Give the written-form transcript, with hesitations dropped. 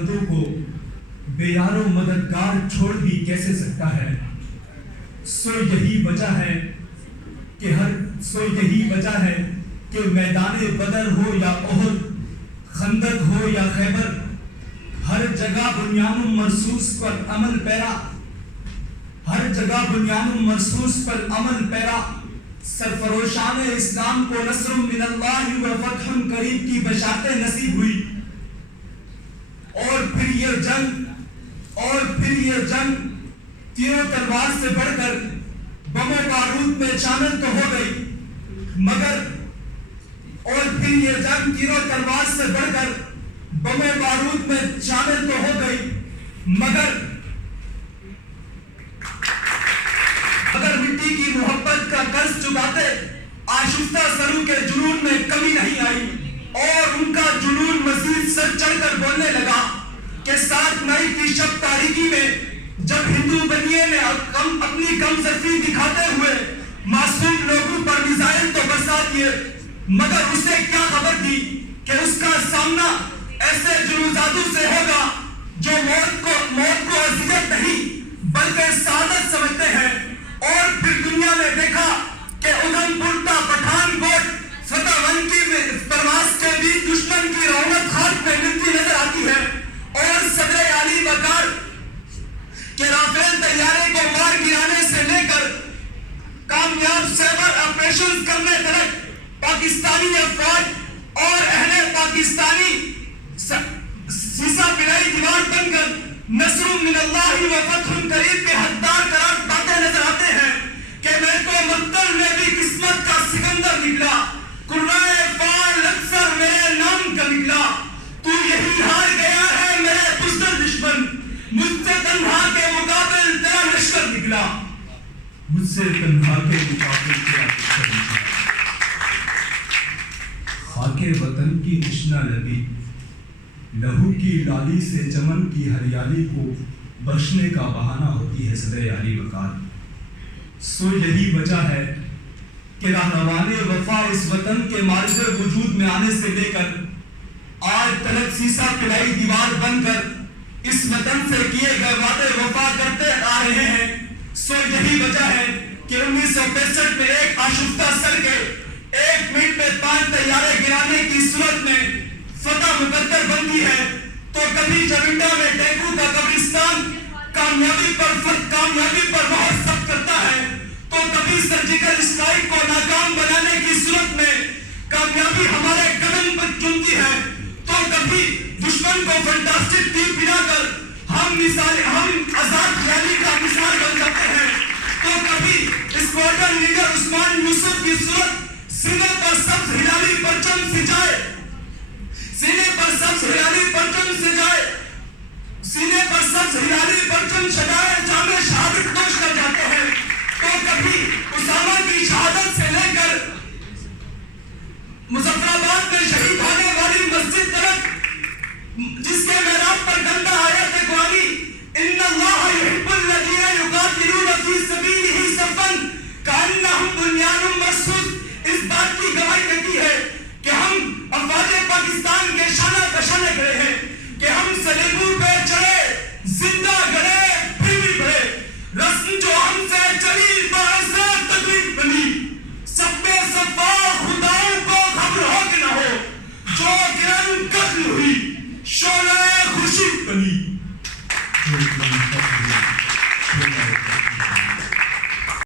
بندوں کو بے یار و مددگار چھوڑ بھی کیسے سکتا ہے؟ سو یہی وجہ ہے کہ میدان بدر ہو یا احد، خندق ہو یا خیبر، ہر جگہ بنیان مرصوص پر عمل پیرا سرفروشان اسلام کو نصر من اللہ و فتح قریب کی بشارتیں نصیب ہوئی۔ اور پھر یہ جنگ تیروں تلوار سے بڑھ کر بم و بارود میں شامل تو ہو گئی، مگر مٹی کی محبت کا قرض چکاتے آشفتہ سرو کے جنون میں کمی نہیں آئی، اور ان کا جنون مزید سر چڑھ کر بولنے لگا کہ 7 مئی کی شب تاریکی میں جب ہندو بنیے نے اپنی کمزرفی دکھاتے ہوئے معصوم لوگوں پر میزائل تو برسا دیے، مگر اسے کیا خبر تھی کہ اس کا سامنا ایسے جنوزادوں سے ہوگا جو موت کو اذیت نہیں بلکہ سعادت سمجھتے ہیں۔ اور پھر دنیا نے دیکھا کہ ادھم پور تا پٹھان کوٹ فتح ون کی پرواز کے بیچ دشمن کی رونق خاک میں ملتی نظر آتی ہے، اور صدر عالی وقار کہ رافیل طیارے کو مار گرانے سے لے کر کامیاب سیبر آپریشن کرنے تک پاکستانی افواج اور اہل پاکستانی سیسا پلائی دیوار بن کر نصر من اللہ و فتح قریب کے حقدار قرار پاتے نظر آتے ہیں کہ میں تو مقتل میں بھی قسمت کا سکندر نکلا، قرائے فال اکثر میرے نام کا نکلا، تو یہی ہار گیا ہے میرے بزدل دشمن، مجھ سے تنہا کے مقابل تیرا لشکر نکلا۔ خاک وطن کی تشنا لبی، لہو کی لالی سے چمن کی ہریالی کو بخشنے کا بہانہ ہوتی ہے صدر عالی وقار۔ سو یہی وجہ ہے کہ راہنوان وفا اس وطن کے معرض وجود میں آنے سے لے کر آج تلک سیسا پلائی دیوار بن کر اس وطن سے کیے گئے وعدے وفا کرتے آ رہے ہیں۔ سو یہی وجہ ہے کہ 1965 میں ایک آشفتہ سر کے 1 منٹ میں 5 طیارے گرانے کی صورت میں فتح مقدر بنتی ہے، تو کبھی جرنڈا میں ٹینکو کا قبرستان کامیابی پر مہر ثبت کرتا ہے، تو کبھی سرجیکل اسٹرائک کو ناکام بنانے کی صورت میں کامیابی ہمارے قدم پر چنتی ہے، تو کبھی دشمن کو فنٹاسٹک ٹیم بنا کر ہم آزاد خیالی کا مثال بن جاتے ہیں، تو کبھی اسکواڈرن لیڈر عثمان یوسف کی صورت سینے پر سبز ہلالی پرچم سجائے جامع شہادت نوش کر جاتے ہیں، تو کبھی اسامہ کی شہادت سے لے کر مظفر آباد میں شہید ہونے والی مسجد تک جس کے محراب پر گندہ آیت قرآنی ان اللہ یحب الذین یقاتلون فی سبیلہ صفا کأنہم بنیان مرصوص اس بات کی گواہی دیتی ہے کہ ہم افواج پاکستان کے شانہ بشانہ کھڑے ہیں، کہ ہم سلیبوں پہ چڑھے، زندہ گڑے، پھر بھی بڑھے، رسم جو ہم سے چلی باعث تکلیف بنی، سب میں صفا خداؤں کو خبر ہو کہ نہ ہو، جو گرن قتل ہوئی شعلہ خورشید بنی۔